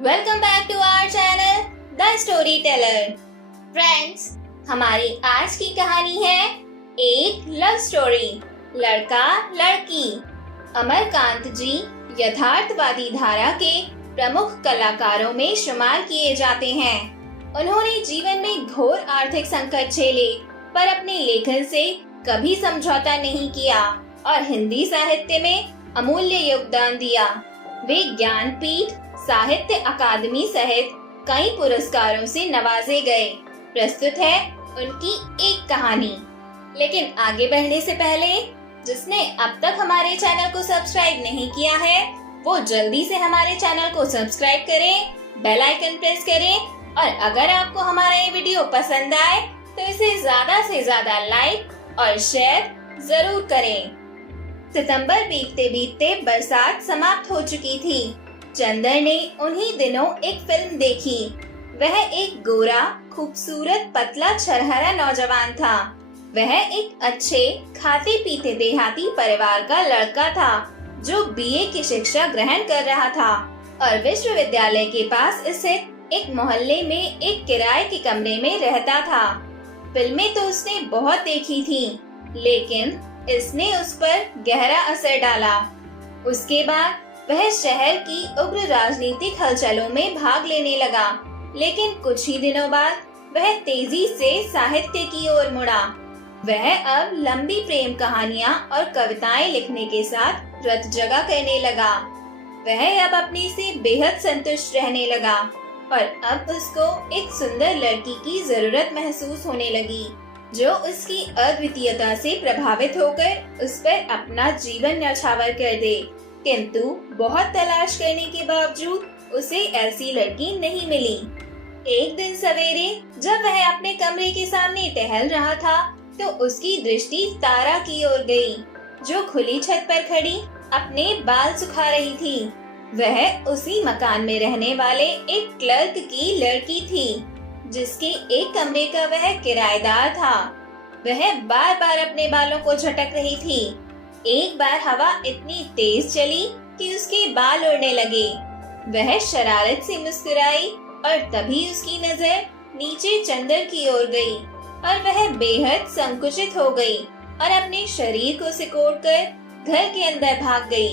Welcome back to our channel the story teller. Friends, हमारी आज की कहानी है एक लव स्टोरी, लड़का लड़की। अमरकांत जी यथार्थवादी धारा के प्रमुख कलाकारों में शुमार किए जाते हैं। उन्होंने जीवन में घोर आर्थिक संकट झेले, पर अपने लेखन से कभी समझौता नहीं किया और हिंदी साहित्य में अमूल्य योगदान दिया। वे ज्ञानपीठ, साहित्य अकादमी सहित कई पुरस्कारों से नवाजे गए। प्रस्तुत है उनकी एक कहानी। लेकिन आगे बढ़ने से पहले जिसने अब तक हमारे चैनल को सब्सक्राइब नहीं किया है, वो जल्दी से हमारे चैनल को सब्सक्राइब करें, बेल आइकन प्रेस करें और अगर आपको हमारा ये वीडियो पसंद आए तो इसे ज्यादा से ज्यादा लाइक और शेयर जरूर करें। सितंबर बीतते बीतते बरसात समाप्त हो चुकी थी। चंदर ने उन्हीं दिनों एक फिल्म देखी। वह एक गोरा, खूबसूरत, पतला, छरहरा नौजवान था। वह एक अच्छे खाते पीते देहाती परिवार का लड़का था जो बीए की शिक्षा ग्रहण कर रहा था और विश्वविद्यालय के पास स्थित एक मोहल्ले में एक किराए के कमरे में रहता था। फिल्में तो उसने बहुत देखी थी, लेकिन इसने उस पर गहरा असर डाला। उसके बाद वह शहर की उग्र राजनीतिक हलचलों में भाग लेने लगा, लेकिन कुछ ही दिनों बाद वह तेजी से साहित्य की ओर मुड़ा। वह अब लंबी प्रेम कहानियां और कविताएं लिखने के साथ रत जगह करने लगा। वह अब अपने से बेहद संतुष्ट रहने लगा और अब उसको एक सुंदर लड़की की जरूरत महसूस होने लगी जो उसकी अद्वितीयता से प्रभावित होकर उस पर अपना जीवन न्यौछावर कर दे। किंतु बहुत तलाश करने के बावजूद उसे ऐसी लड़की नहीं मिली। एक दिन सवेरे जब वह अपने कमरे के सामने टहल रहा था तो उसकी दृष्टि तारा की ओर गई, जो खुली छत पर खड़ी अपने बाल सुखा रही थी। वह उसी मकान में रहने वाले एक क्लर्क की लड़की थी, जिसके एक कमरे का वह किराएदार था। वह बार बार अपने बालों को झटक रही थी। एक बार हवा इतनी तेज चली कि उसके बाल उड़ने लगे। वह शरारत से मुस्कुराई और तभी उसकी नजर नीचे चंदर की ओर गई और वह बेहद संकुचित हो गई और अपने शरीर को सिकोड़कर घर के अंदर भाग गई।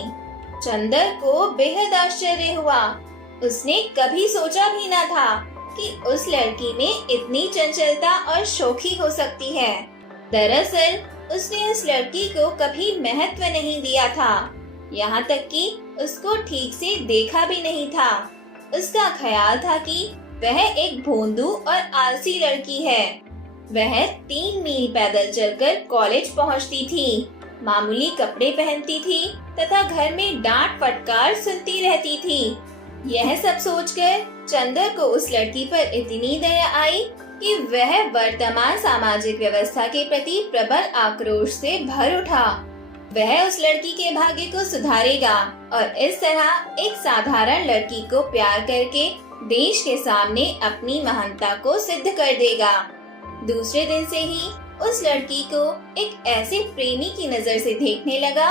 चंदर को बेहद आश्चर्य हुआ। उसने कभी सोचा भी न था कि उस लड़की में इतनी चंचलता और शौखी हो सकती है। दरअसल उसने उस लड़की को कभी महत्व नहीं दिया था, यहाँ तक कि उसको ठीक से देखा भी नहीं था। उसका ख्याल था कि वह एक भोंदू और आलसी लड़की है। वह 3 मील पैदल चलकर कॉलेज पहुँचती थी, मामूली कपड़े पहनती थी तथा घर में डांट फटकार सुनती रहती थी। यह सब सोचकर चंदर को उस लड़की पर इतनी दया आई कि वह वर्तमान सामाजिक व्यवस्था के प्रति प्रबल आक्रोश से भर उठा। वह उस लड़की के भाग्य को सुधारेगा और इस तरह एक साधारण लड़की को प्यार करके देश के सामने अपनी महानता को सिद्ध कर देगा। दूसरे दिन से ही उस लड़की को एक ऐसे प्रेमी की नजर से देखने लगा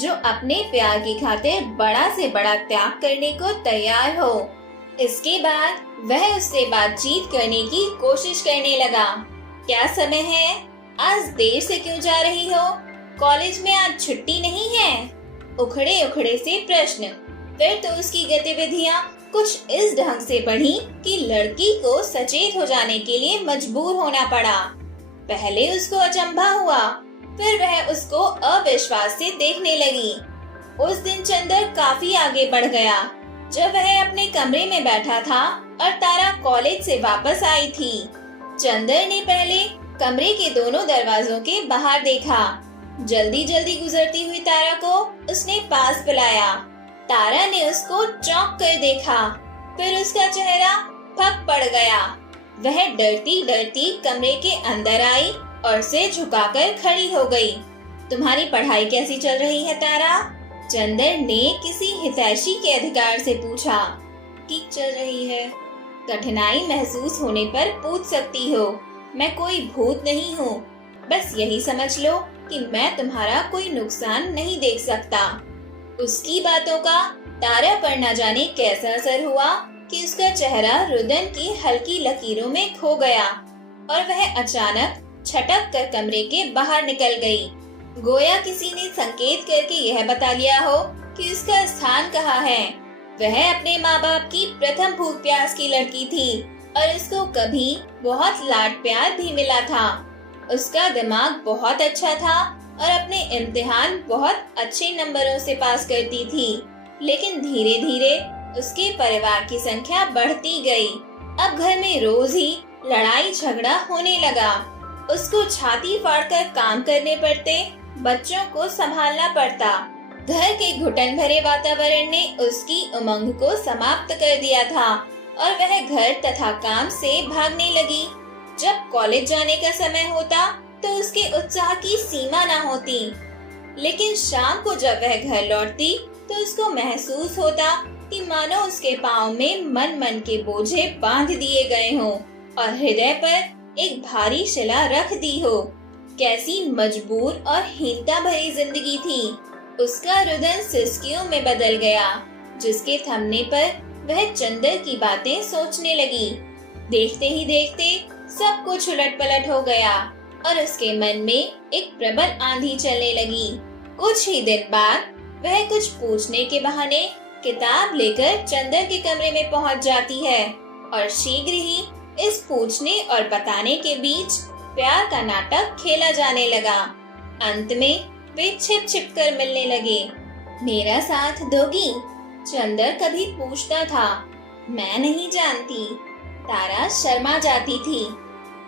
जो अपने प्यार की खातिर बड़ा से बड़ा त्याग करने को तैयार हो। इसके बाद वह उससे बातचीत करने की कोशिश करने लगा। क्या समय है? आज देर से क्यों जा रही हो? कॉलेज में आज छुट्टी नहीं है? उखड़े उखड़े से प्रश्न। फिर तो उसकी गतिविधियां कुछ इस ढंग से बढ़ी कि लड़की को सचेत हो जाने के लिए मजबूर होना पड़ा। पहले उसको अचंभा हुआ, फिर वह उसको अविश्वास से देखने लगी। उस दिन चंदर काफी आगे बढ़ गया जब वह अपने कमरे में बैठा था और तारा कॉलेज से वापस आई थी। चंदर ने पहले कमरे के दोनों दरवाजों के बाहर देखा। जल्दी जल्दी गुजरती हुई तारा को उसने पास बुलाया। तारा ने उसको चौंक कर देखा, फिर उसका चेहरा फक पड़ गया। वह डरती डरती कमरे के अंदर आई और सिर झुकाकर खड़ी हो गई। तुम्हारी पढ़ाई कैसी चल रही है तारा? चंदर ने किसी हितैषी के अधिकार से पूछा। ठीक चल रही है। कठिनाई महसूस होने पर पूछ सकती हो, मैं कोई भूत नहीं हूँ। बस यही समझ लो कि मैं तुम्हारा कोई नुकसान नहीं देख सकता। उसकी बातों का तारा पर न जाने कैसा असर हुआ कि उसका चेहरा रुदन की हल्की लकीरों में खो गया और वह अचानक छटक कर कमरे के बाहर निकल गई। गोया किसी ने संकेत करके यह बता लिया हो कि उसका स्थान कहाँ है। वह अपने माँ बाप की प्रथम भूख प्यास की लड़की थी और उसको कभी बहुत लाड प्यार भी मिला था। उसका दिमाग बहुत अच्छा था और अपने इम्तिहान बहुत अच्छे नंबरों से पास करती थी, लेकिन धीरे धीरे उसके परिवार की संख्या बढ़ती गई। अब घर में रोज ही लड़ाई झगड़ा होने लगा। उसको छाती फाड़कर काम करने पड़ते, बच्चों को संभालना पड़ता। घर के घुटन भरे वातावरण ने उसकी उमंग को समाप्त कर दिया था और वह घर तथा काम से भागने लगी। जब कॉलेज जाने का समय होता तो उसके उत्साह की सीमा न होती, लेकिन शाम को जब वह घर लौटती तो उसको महसूस होता कि मानो उसके पाँव में मन मन के बोझे बांध दिए गए हों और हृदय पर एक भारी शिला रख दी हो। कैसी मजबूर और हीनता भरी जिंदगी थी। उसका रुदन सिसकियों में बदल गया, जिसके थमने पर वह चंदर की बातें सोचने लगी। देखते ही देखते सब कुछ उलट पलट हो गया और उसके मन में एक प्रबल आंधी चलने लगी। कुछ ही दिन बाद वह कुछ पूछने के बहाने किताब लेकर चंदर के कमरे में पहुंच जाती है और शीघ्र ही इस पूछने और बताने के बीच प्यार का नाटक खेला जाने लगा। अंत में वे छिप छिप कर मिलने लगे। मेरा साथ दोगी? चंदर कभी पूछता था। मैं नहीं जानती, तारा शर्मा जाती थी।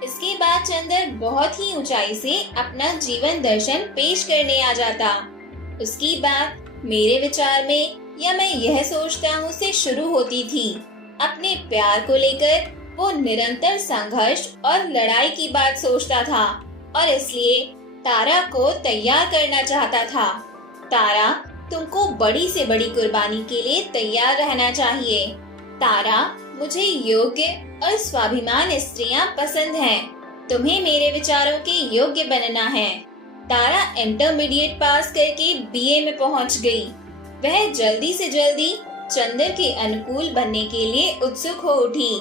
इसके बाद चंदर बहुत ही ऊंचाई से अपना जीवन दर्शन पेश करने आ जाता। उसकी बात मेरे विचार में या मैं यह सोचता हूँ से शुरू होती थी। अपने प्यार को लेकर वो निरंतर संघर्ष और लड़ाई की बात सोचता था और इसलिए तारा को तैयार करना चाहता था। तारा, तुमको बड़ी से बड़ी कुर्बानी के लिए तैयार रहना चाहिए। तारा, मुझे योग्य और स्वाभिमान स्त्रियां पसंद हैं। तुम्हें मेरे विचारों के योग्य बनना है। तारा इंटरमीडिएट पास करके बीए में पहुंच गई। वह जल्दी से जल्दी चंदर के अनुकूल बनने के लिए उत्सुक हो उठी।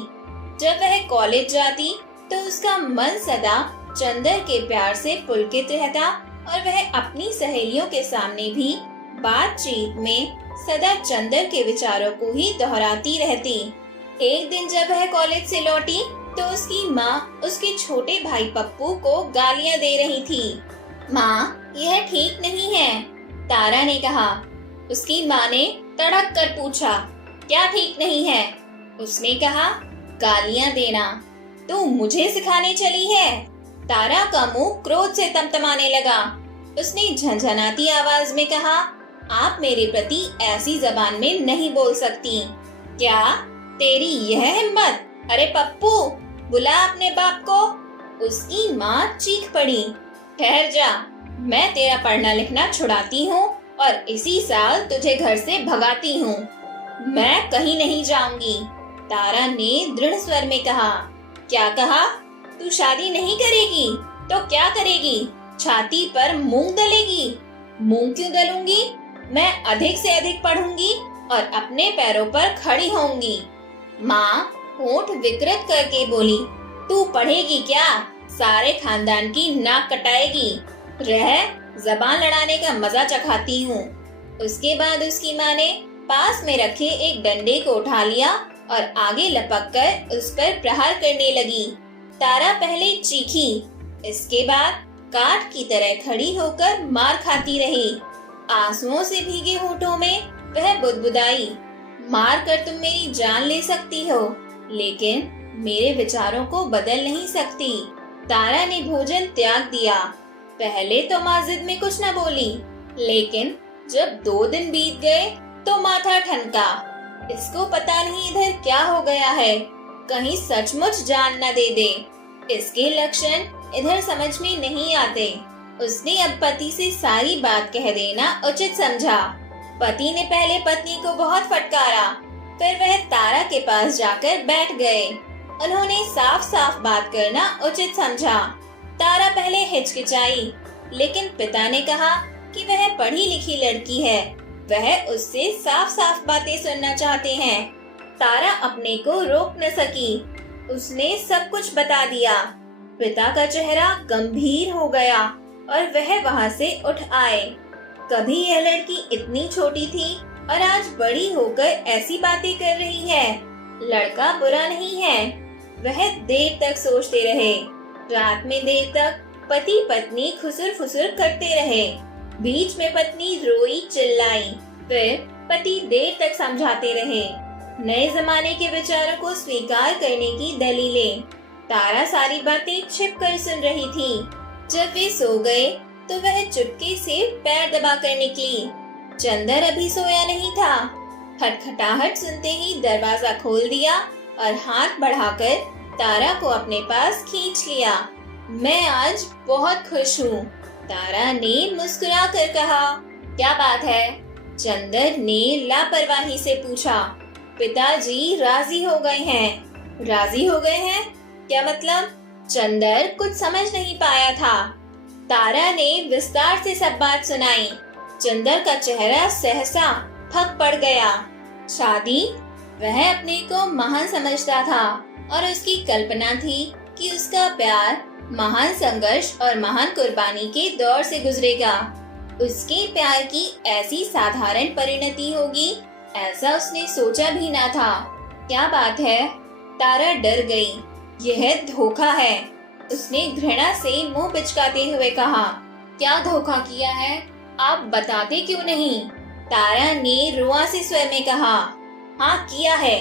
जब वह कॉलेज जाती तो उसका मन सदा चंदर के प्यार से पुलकित रहता और वह अपनी सहेलियों के सामने भी बातचीत में सदा चंदर के विचारों को ही दोहराती रहती। एक दिन जब वह कॉलेज से लौटी तो उसकी माँ उसके छोटे भाई पप्पू को गालियाँ दे रही थी। माँ, यह ठीक नहीं है, तारा ने कहा। उसकी माँ ने तड़क कर पूछा, क्या ठीक नहीं है? उसने कहा, गालियाँ देना। तू मुझे सिखाने चली है? तारा का मुंह क्रोध से तमतमाने लगा। उसने झंझनाती आवाज में कहा, आप मेरे प्रति ऐसी जबान में नहीं बोल सकती। क्या तेरी यह हिम्मत? अरे पप्पू, बुला अपने बाप को। उसकी माँ चीख पड़ी, ठहर जा, मैं तेरा पढ़ना लिखना छुड़ाती हूँ और इसी साल तुझे घर से भगाती हूँ। मैं कहीं नहीं जाऊंगी, तारा ने दृढ़ स्वर में कहा। क्या कहा? तू शादी नहीं करेगी तो क्या करेगी? छाती पर मूंग दलेगी? मूंग क्यों दलूंगी? मैं अधिक से अधिक पढ़ूंगी और अपने पैरों पर खड़ी होंगी। माँ होंठ विकृत करके बोली, तू पढ़ेगी क्या? सारे खानदान की नाक कटाएगी। रह, जबान लड़ाने का मजा चखाती हूँ। उसके बाद उसकी माँ ने पास में रखे एक डंडे को उठा लिया और आगे लपक कर उस पर प्रहार करने लगी। तारा पहले चीखी, इसके बाद काठ की तरह खड़ी होकर मार खाती रही। आंसुओं से भीगे होठों में वह बुदबुदाई, मार कर तुम मेरी जान ले सकती हो, लेकिन मेरे विचारों को बदल नहीं सकती। तारा ने भोजन त्याग दिया। पहले तो माँ जिद में कुछ न बोली, लेकिन जब 2 दिन बीत गए तो माथा ठनका। इसको पता नहीं इधर क्या हो गया है, कहीं सचमुच जान न दे दे। इसके लक्षण इधर समझ में नहीं आते। उसने अब पति से सारी बात कह देना उचित समझा। पति ने पहले पत्नी को बहुत फटकारा, फिर वह तारा के पास जाकर बैठ गए। उन्होंने साफ साफ बात करना उचित समझा। तारा पहले हिचकिचाई, लेकिन पिता ने कहा कि वह पढ़ी लिखी लड़की है, वह उससे साफ साफ बातें सुनना चाहते हैं। तारा अपने को रोक न सकी। उसने सब कुछ बता दिया। पिता का चेहरा गंभीर हो गया और वह वहाँ से उठ आए। कभी यह लड़की इतनी छोटी थी और आज बड़ी होकर ऐसी बातें कर रही है। लड़का बुरा नहीं है। वह देर तक सोचते रहे। रात में देर तक पति पत्नी खुसुर फुसुर करते रहे। बीच में पत्नी रोई चिल्लाई। फिर पति देर तक समझाते रहे। नए जमाने के विचारों को स्वीकार करने की दलीलें। तारा सारी बातें छिप कर सुन रही थी। जब वे सो गए तो वह चुपके से पैर दबा कर निकली। चंदर अभी सोया नहीं था। खटखटाहट सुनते ही दरवाजा खोल दिया और हाथ बढ़ाकर तारा को अपने पास खींच लिया। मैं आज बहुत खुश हूँ, तारा ने मुस्कुरा कर कहा। क्या बात है? चंदर ने लापरवाही से पूछा। पिताजी राजी हो गए हैं। राजी हो गए हैं? क्या मतलब? चंदर कुछ समझ नहीं पाया था। तारा ने विस्तार से सब बात सुनाई। चंदर का चेहरा सहसा फक पड़ गया। शादी? वह अपने को महान समझता था और उसकी कल्पना थी कि उसका प्यार महान संघर्ष और महान कुर्बानी के दौर से गुजरेगा। उसके प्यार की ऐसी साधारण परिणति होगी, ऐसा उसने सोचा भी ना था। क्या बात है? तारा डर गई। यह धोखा है। उसने घृणा से मुंह पिचकाते हुए कहा। क्या धोखा किया है? आप बताते क्यों नहीं? तारा ने रुआंसे स्वर में कहा। हाँ किया है।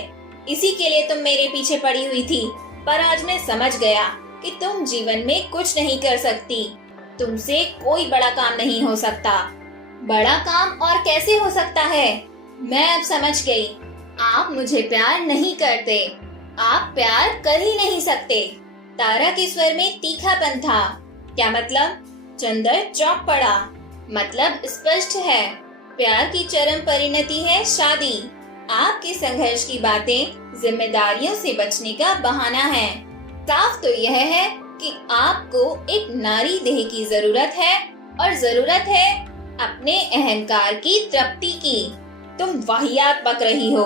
इसी के लिए तुम मेरे पीछे पड़ी हुई थी, पर आज मैं समझ गया कि तुम जीवन में कुछ नहीं कर सकती। तुमसे कोई बड़ा काम नहीं हो सकता। बड़ा काम और कैसे हो सकता है? मैं अब समझ गई। आप मुझे प्यार नहीं करते। आप प्यार कर ही नहीं सकते। तारा के स्वर में तीखापन था। क्या मतलब? चंदर चौंक पड़ा। मतलब स्पष्ट है। प्यार की चरम परिणति है शादी। आपके संघर्ष की बातें जिम्मेदारियों से बचने का बहाना है। साफ तो यह है कि आपको एक नारी देह की जरूरत है और जरूरत है अपने अहंकार की तृप्ति की। तुम वाहियात बक रही हो,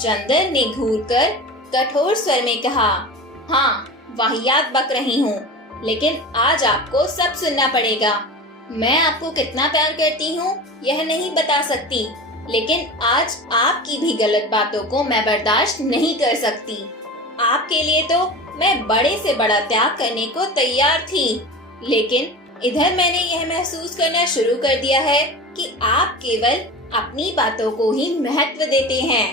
चंदर ने घूरकर कठोर स्वर में कहा। हाँ, वाहियात बक रही हूँ, लेकिन आज आपको सब सुनना पड़ेगा। मैं आपको कितना प्यार करती हूँ यह नहीं बता सकती, लेकिन आज आपकी भी गलत बातों को मैं बर्दाश्त नहीं कर सकती। आपके लिए तो मैं बड़े से बड़ा त्याग करने को तैयार थी, लेकिन इधर मैंने यह महसूस करना शुरू कर दिया है कि आप केवल अपनी बातों को ही महत्व देते हैं।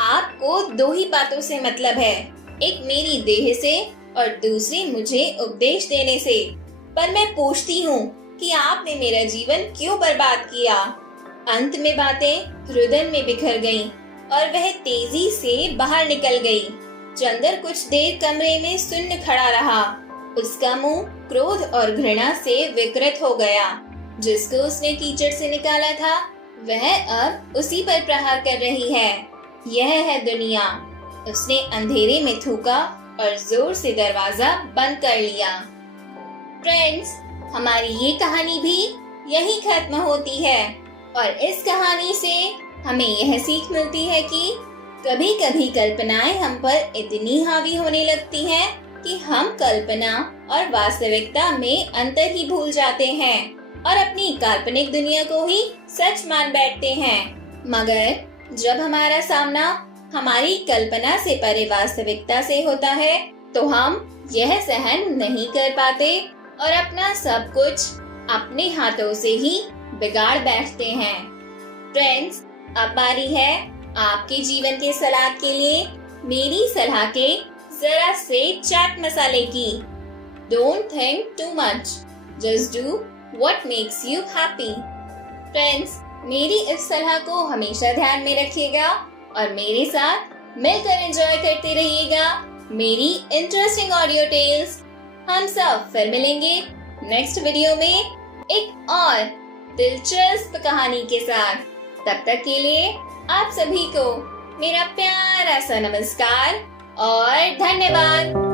आपको दो ही बातों से मतलब है, एक मेरी देह से और दूसरी मुझे उपदेश देने से। पर मैं पूछती हूँ कि आपने मेरा जीवन क्यों बर्बाद किया? अंत में बातें हृदय में बिखर गईं और वह तेजी से बाहर निकल गई। चंदर कुछ देर कमरे में सुन्न खड़ा रहा। उसका मुंह क्रोध और घृणा से विकृत हो गया। जिसको उसने कीचड़ से निकाला था वह अब उसी पर प्रहार कर रही है। यह है दुनिया। उसने अंधेरे में थूका और जोर से दरवाजा बंद कर लिया। फ्रेंड्स, हमारी ये कहानी भी यही खत्म होती है और इस कहानी से हमें यह सीख मिलती है कि कभी कभी कल्पनाएं हम पर इतनी हावी होने लगती हैं कि हम कल्पना और वास्तविकता में अंतर ही भूल जाते हैं और अपनी काल्पनिक दुनिया को ही सच मान बैठते हैं। मगर जब हमारा सामना हमारी कल्पना से परे वास्तविकता से होता है तो हम यह सहन नहीं कर पाते और अपना सब कुछ अपने हाथों से ही बिगाड़ बैठते हैं। फ्रेंड्स, अब बारी है आपके जीवन के सलाद के लिए मेरी सलाह के जरा से चाट मसाले की। Don't think too much, just do what makes you happy. Friends, मेरी इस सलाह को हमेशा ध्यान में रखिएगा और मेरे साथ मिलकर एंजॉय करते रहिएगा मेरी इंटरेस्टिंग ऑडियो टेल्स। हम सब फिर मिलेंगे नेक्स्ट वीडियो में एक और दिलचस्प कहानी के साथ। तब तक के लिए आप सभी को मेरा प्यारा सा नमस्कार और धन्यवाद।